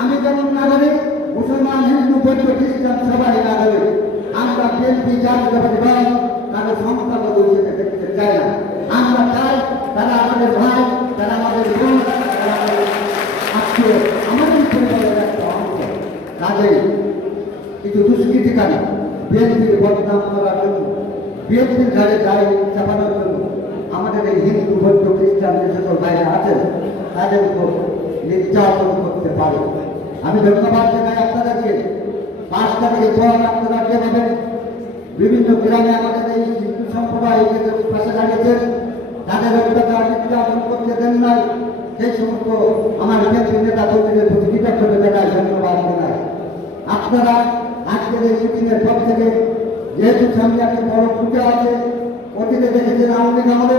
আমি যেমন নাগরিক মুসলমান, হিন্দু, বৌদ্ধ, খ্রিস্টান, সবাই আমরা বিএনপি তাদের চাই না। আমরা চাই তারা আমাদের ভাই, তারা আমাদের বোন আমাদের পরিবারের একটা অংশ। কাজেই কিছু দুষ্কৃতিকারী বিএনপির বদনাম করার জন্য, বিএনপির ঘাড়ে দায় চাপানোর জন্য আমাদের এই হিন্দু বৌদ্ধ খ্রিস্টান যে সকল ভাইরা আছেন তাদের উপর নির্যাতন করতে পারে। আমি ধন্যবাদ জানাই আপনাদেরকে। পাঁচ তারিখে দোয়ার আপনারা যেভাবে বিভিন্ন গ্রামে আমাদের এই হিন্দু সম্প্রদায় পাশে দাঁড়িয়েছেন। তাদের অধিকার নির্যাতন করতে দেন নাই। সেই সমস্ত আমার বিএনপি নেতা কর্মীদের প্রতি কৃতজ্ঞতা জানাই, ধন্যবাদ জানাই। আপনারা আজকের এই মিটিংয়ের পর থেকে যেহেতু সামনে একটা বড় পূজা আছে অতীতে দেখেছেন আওয়ামী লীগ আমলে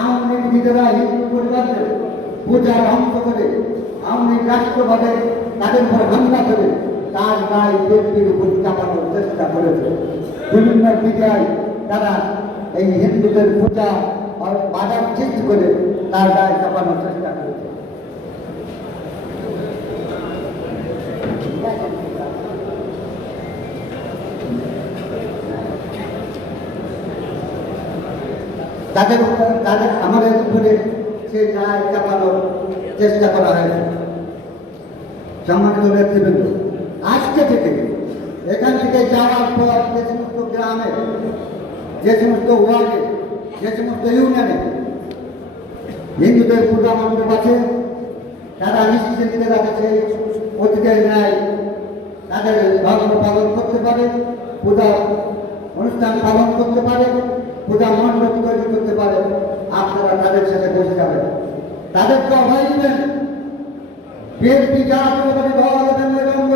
আওয়ামী লীগ নিজেরা হিন্দু পরিবারদের পূজার অংশ করে, আওয়ামী লীগ রাষ্ট্রভাবে তাদের উপর হামলা করে, তার দায় ব্যক্তির উপর চাপানোর চেষ্টা করেছে। বিভিন্ন মিডিয়ায় তারা এই হিন্দুদের পূজা বাজার ঠিক করে তার দায় চাপানোর চেষ্টা করেছে। তাদের তাদের আমাদের উপরে সে দায় চাপানোর চেষ্টা করা হয়েছে। সম্মানিত নেতৃবৃন্দ আজকে থেকে এখান থেকে যাওয়ার পর যে সমস্ত গ্রামে, যে সমস্ত ওয়ার্ডে, যে সমস্ত ইউনিয়নে হিন্দুদের পূজা মণ্ডপ আছে, তারা নিশ্চিন্তে রাখেছে অতীতের ন্যায় তাদের ধর্ম পালন করতে পারে, পূজা অনুষ্ঠান পালন করতে পারে পূজা মণ্ডপ তৈরি করতে পারে, আপনারা তাদের সাথে বসে যাবেন। তাদেরকে অভয় দিবেন বিএনপি জাতীয়তাবাদী দল এবং অঙ্গ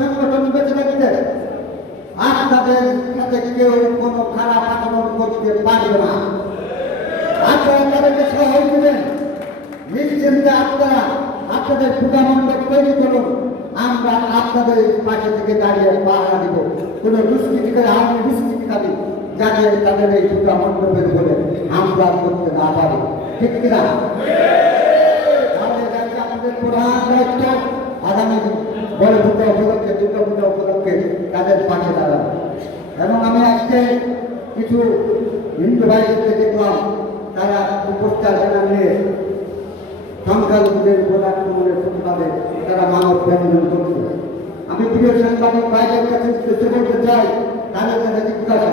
সংগঠন বেঁচে থাকতে। আপনাদের সাথে কেউ কোনো খারাপ আচরণ করতে পারবে না। আপনারা তাদেরকে সহায় দিবেন নিশ্চিন্তে আপনারা, আপনাদের পূজা তৈরি করুন। আমরা আপনাদের পাশে থেকে দাঁড়িয়ে পাহারা দিব। কোনো দুষ্কৃতিকারী আমি দুষ্কৃতিকারী যাতে তাদের এই পূজা মণ্ডপের বলে হামলা করতে না পারে। ঠিক কিনা? আগামী বড় পূজা উপলক্ষে, দুর্গা উপলক্ষে তাদের এবং আমি আজকে কিছু হিন্দু ভাইদেরকে দেখলাম, তারা উপস্থার নিয়ে সংখ্যালঘুদের তারা মানব ব্যঞ্জন করছে। আমি প্রিয় সাংবাদিক ভাইদের কাছে চাই, তাদের কাছে জিজ্ঞাসা।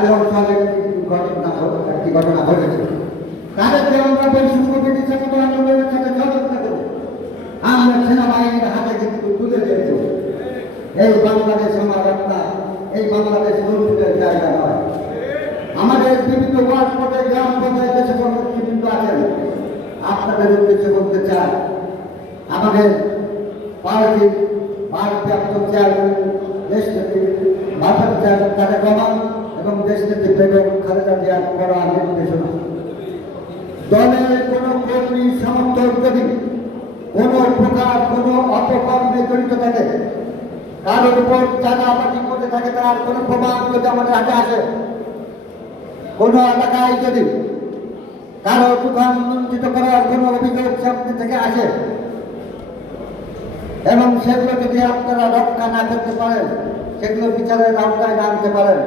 কালীগঞ্জ সালে ঘটনা ঘট- একটি ঘটনা ঘটেছে? তাদেরকে আমরা বৈশ্বিক কমিটি ছাত্র আন্দোলনের সাথে সচেতন করব আমরা সেনাবাহিনীর হাতে কিন্তু তুলে দিয়েছি এই বাংলাদেশ আমার একটা এই বাংলাদেশ লুণ্ঠনের জায়গা নয়। আমাদের বিভিন্ন ওয়ার্ড পর্যায়ে গ্রাম পর্যায়ে যে সকল নেতৃবৃন্দ আছেন। আপনাদের উদ্দেশ্যে বলতে চাই, আমাদের পার্টির ভারপ্রাপ্ত চেয়ারম্যান দেশ ভারতের চেয়ারম্যান তারেক রহমান এবং দেশ নেত্রী বেগম খালেদা জিয়ার করা নির্দেশনা। দলের কোন কর্মী সমর্থক যদি কোন প্রকার কোন অপকর্মে জড়িত থাকে, কারোর উপর চাঁদাবাজি করে থাকে, তার কোন প্রমাণ যদি আমাদের হাতে আসে, কোন এলাকায় যদি কারও দোকান বঞ্চিত করার কোন অভিযোগ সামনে থেকে আসে, এবং সেগুলো যদি আপনারা রক্ষা না করতে পারেন সেগুলো বিচারের আওতায় আনতে পারেন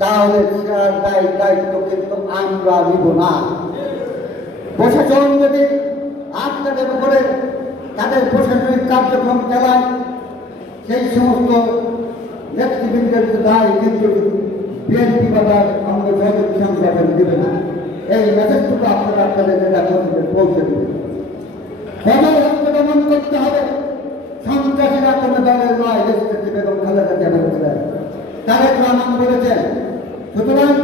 তাহলে সেটার দায়ী, দায়িত্ব কিন্তু আমরা নিব না। প্রশাসন যদি আপনাদের উপরে তাদের প্রশাসনিক কার্যক্রম চালায়, সেই সমস্ত নেতৃবৃন্দের দায় কিন্তু বিএনপি বা তার অঙ্গ সহযোগী সংগঠন দেবে না। এই মেসেজটুকু আপনারা আপনাদের নেতা কর্মীদের পৌঁছে দেবেন। গণতন্ত্র দমন করতে হবে। সন্ত্রাসীরা কোনো দলের নয় দেশ নেত্রী বেগম খালেদা বলেছিলেন। তারেক রহমান বলেছেন সুতরাং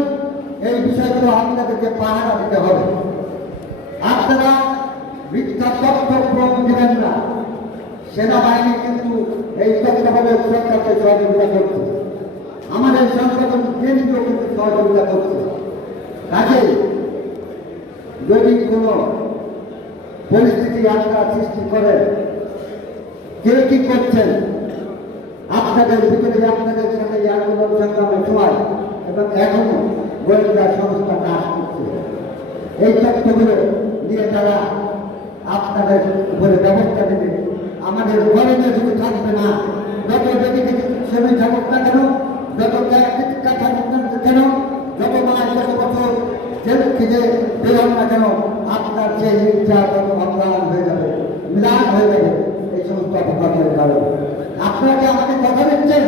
এই বিষয়গুলো আপনাদেরকে পাহারা দিতে হবে। আপনারা মিথ্যা তথ্য প্রমাণ দেবেন না। সেনাবাহিনী কিন্তু এই তথ্যভাবে সরকারকে সহযোগিতা করছে। আমাদের সংগঠন কেন্দ্রীয় কিন্তু সহযোগিতা করছে। কাজেই যদি কোনো পরিস্থিতি আপনারা সৃষ্টি করেন, কে কি করছেন, আপনাদের ভিতরে আপনাদের সাথে আন্দোলন সংগ্রামের সময় এবং এখনও গোয়েন্দা সংস্থা কাজ করছে। এই তথ্যগুলো নিয়ে তারা আপনাদের উপরে ব্যবস্থা নেবে। আমাদের গরমে শুধু থাকবে না, যত ডেডিকেটেড শ্রমিক থাকুক না কেন, যত চিকিৎসা থাকুক না কেন, যত মাস যত বছর জেল থেকে বেরোন না কেন, আপনার সেই ইচ্ছা তত অপরাধ হয়ে যাবে মিলান হয়ে যাবে। এই সমস্ত অপরাধের কারণে। আপনারা কি আমাকে কথা দিচ্ছেন?